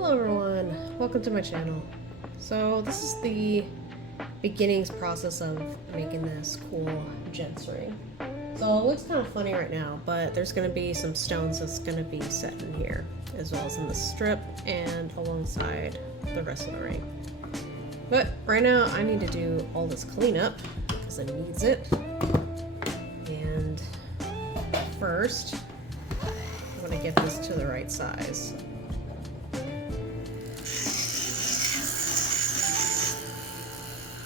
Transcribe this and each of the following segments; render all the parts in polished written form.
Hello everyone, welcome to my channel. So this is the beginnings process of making this cool gents ring. So it looks kind of funny right now, but there's going to be some stones that's going to be set in here, as well as in the strip and alongside the rest of the ring. But right now I need to do all this cleanup because it needs it. And first, I'm going to get this to the right size.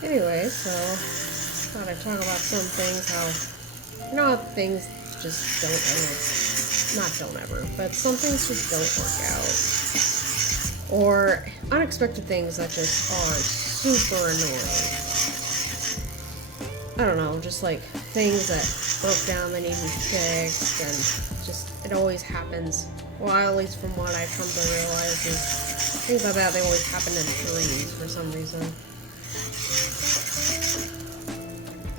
Anyway, so thought I'd talk about some things, how how things just but some things just don't work out. Or unexpected things that just are super annoying. I don't know, just like things that broke down that need to be fixed, and just, it always happens. Well, at least from what I've come to realize is things like that, they always happen in threes for some reason.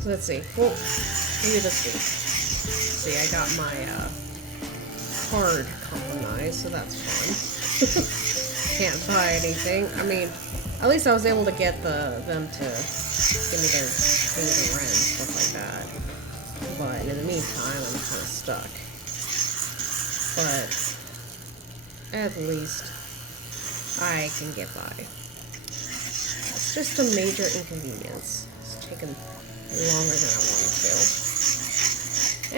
So let's see. Well, maybe this week. See, I got my card compromised, so that's fun. Can't buy anything. I mean, at least I was able to get them to give me their rent, stuff like that. But in the meantime, I'm kind of stuck. But at least I can get by. It's just a major inconvenience. It's taken longer than I wanted to.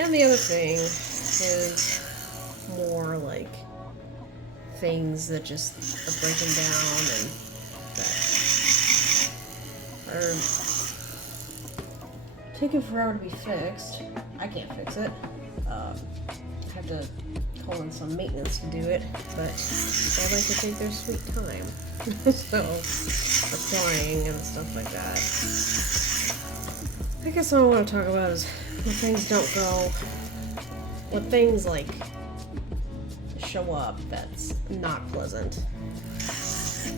And the other thing is more like things that just are breaking down and that are taking forever to be fixed. I can't fix it. I have to call in some maintenance to do it, but they like to take their sweet time. So, applying and stuff like that. I guess what I want to talk about is when things don't go, when things like show up that's not pleasant.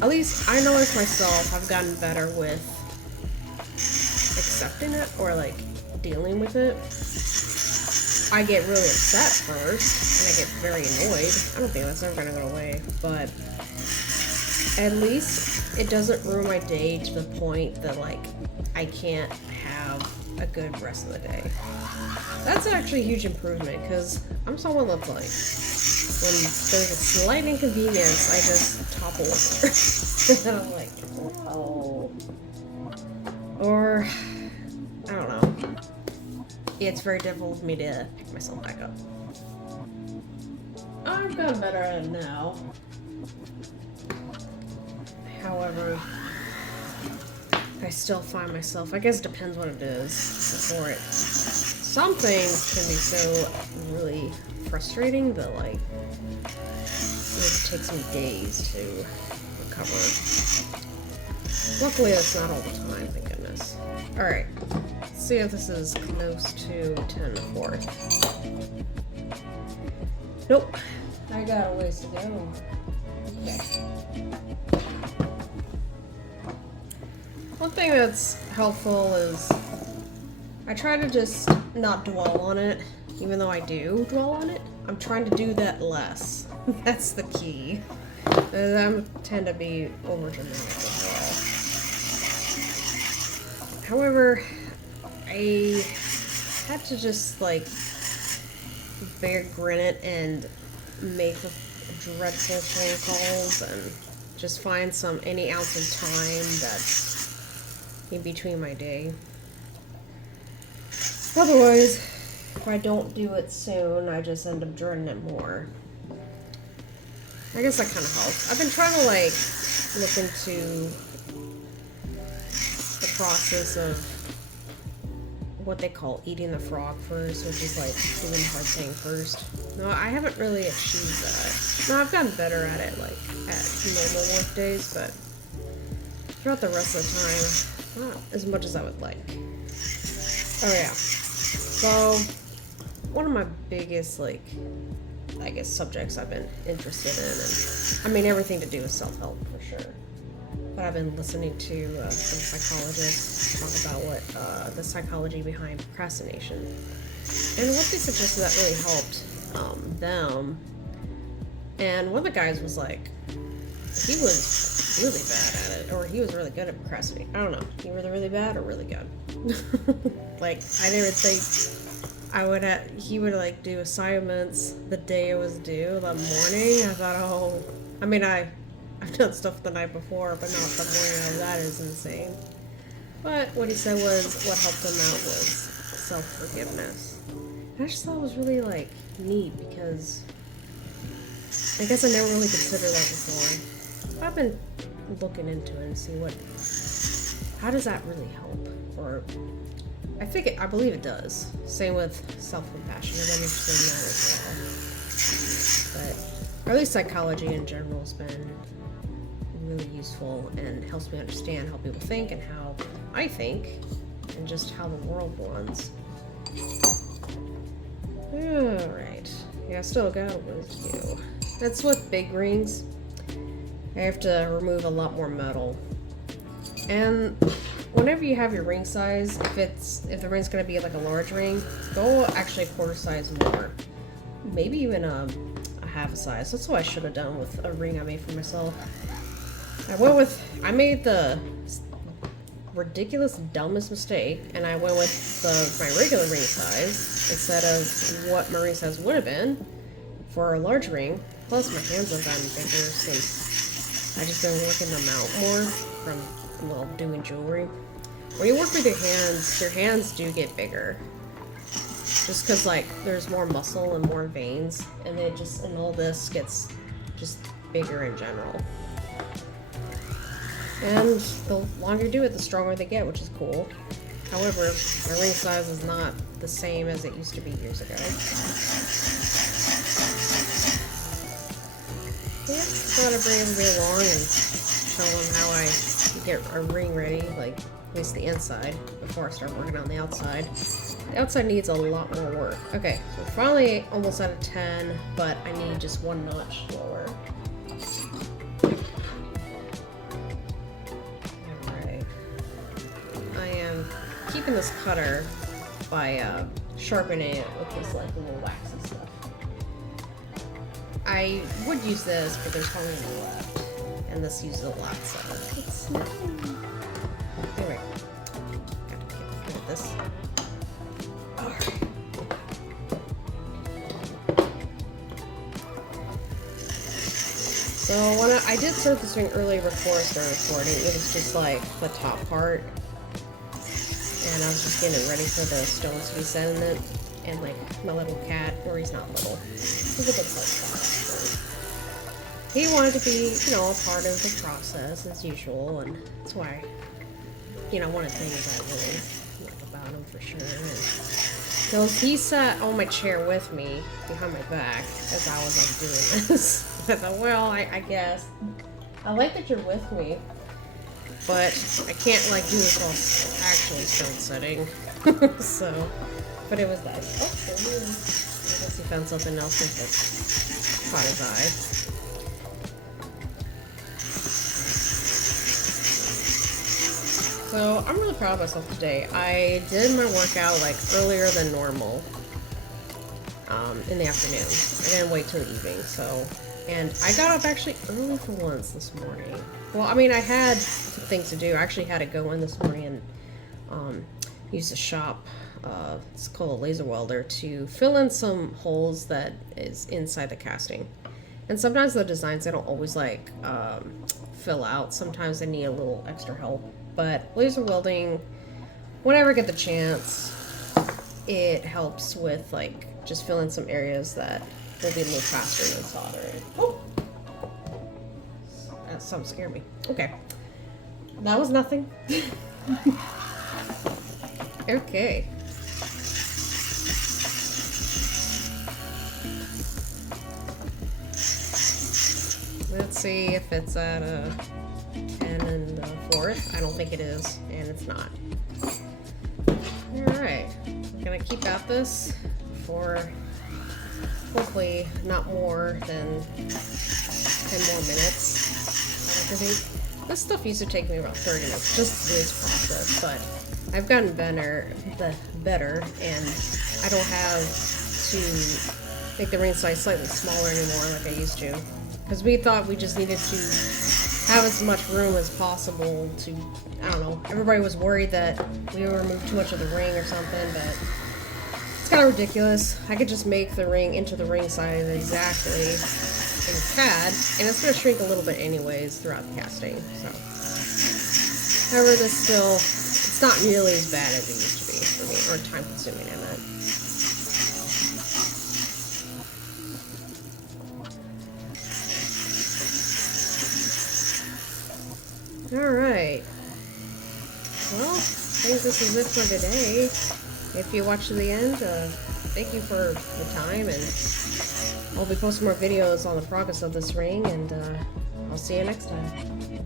At least I know with myself, I've gotten better with accepting it or like dealing with it. I get really upset first and I get very annoyed. I don't think that's ever gonna go away, but at least it doesn't ruin my day to the point that like I can't have a good rest of the day. That's actually a huge improvement because I'm someone that's like, when there's a slight inconvenience, I just topple over. And I'm like, oh. Or, I don't know. It's very difficult for me to pick myself back up. I've gotten better at it now. However, I still find myself, I guess it depends what it is before it. Some things can be so really frustrating that like it takes me days to recover. Luckily that's not all the time, thank goodness. Alright, let's see if this is close to 10/4. Nope, I got a ways to go. Okay. One thing that's helpful is I try to just not dwell on it, even though I do dwell on it. I'm trying to do that less. That's the key. I tend to be over dramatic as well. However, I had to just like grin it and make dreadful phone calls and just find any ounce of time that's in between my day. Otherwise, if I don't do it soon, I just end up dreading it more. I guess that kind of helps. I've been trying to like look into the process of what they call eating the frog first, which is like doing the hard thing first. No, I haven't really achieved that. No, I've gotten better at it like at normal work days, but throughout the rest of the time, not as much as I would like. Oh yeah. So, one of my biggest, like, I guess subjects I've been interested in, and I mean everything to do with self-help for sure. But I've been listening to some psychologists talk about what the psychology behind procrastination, and what they suggested that really helped them. And one of the guys was like, He was really bad at it, or he was really good at procrastinating. I don't know. Either really bad or really good. Like, I didn't think I would he would like do assignments the day it was due, the morning. I thought, oh, I mean, I've done stuff the night before, but not the morning of. That is insane. But what he said was what helped him out was self-forgiveness. I just thought it was really like neat because I guess I never really considered that before. I've been looking into it and see how does that really help? Or I believe it does. Same with self-compassion. I'm interested in that as well. But or at least psychology in general has been really useful and helps me understand how people think and how I think and just how the world runs. Alright. Yeah, I still got a you. That's with big rings. I have to remove a lot more metal. And whenever you have your ring size, if the ring's gonna be like a large ring, go actually a quarter size more. Maybe even a half a size. That's what I should have done with a ring I made for myself. I made the ridiculous, dumbest mistake, and I went with my regular ring size instead of what my ring size would have been for a large ring. Plus, my hands have gotten bigger since I've just been working them out more from, well, doing jewelry. When you work with your hands do get bigger. Just because, like, there's more muscle and more veins, and all this gets just bigger in general. And the longer you do it, the stronger they get, which is cool. However, my ring size is not the same as it used to be years ago. Yeah, just gotta bring everybody along and show them how I get a ring ready, like at least the inside, before I start working on the outside. The outside needs a lot more work. Okay, so we're finally almost out of 10, but I need just one notch lower. Keeping this cutter by sharpening it with this like little waxy stuff. I would use this, but there's hardly any left, and this uses a lot, so it's anyway. Gotta get this. Alright. So when I did start this thing earlier before I started recording, it was just like the top part. And I was just getting ready for the stones to be set in it. And like my little cat, or he's not little. He's a good sized cat. He wanted to be, a part of the process as usual, and that's why, one of the things I really like about him for sure. So he sat on my chair with me behind my back as I was like doing this. I thought, well, I guess. I like that you're with me. But I can't like do this while actually stone setting. So, but it was nice. Oh, there he is. I guess he found something else that caught his eye. So I'm really proud of myself today. I did my workout like earlier than normal in the afternoon. I didn't wait till the evening, and I got up actually early for once this morning. Well, I mean, I had things to do. I actually had to go in this morning and use the shop. It's called a laser welder to fill in some holes that is inside the casting. And sometimes the designs they don't always like fill out. Sometimes they need a little extra help. But laser welding, whenever I get the chance, it helps with like just filling some areas that will be a little faster than soldering. Oh! That something scared me. Okay. That was nothing. Okay. Let's see if it's at a 10 and a fourth. I don't think it is, and it's not. Alright. We're gonna keep at this for hopefully not more than 10 more minutes. This stuff used to take me about 30 minutes just this process, but I've gotten better, and I don't have to make the ring size slightly smaller anymore like I used to. because we thought we just needed to have as much room as possible to, I don't know, everybody was worried that we would remove too much of the ring or something, but it's kind of ridiculous. I could just make the ring into the ring size exactly in CAD, and it's going to shrink a little bit anyways throughout the casting, so. However, this still, it's not nearly as bad as it used to be for me, or time consuming, I meant. Alright. Well, I think this is it for today. If you watched to the end, thank you for the time, and I'll be posting more videos on the progress of this ring, and I'll see you next time.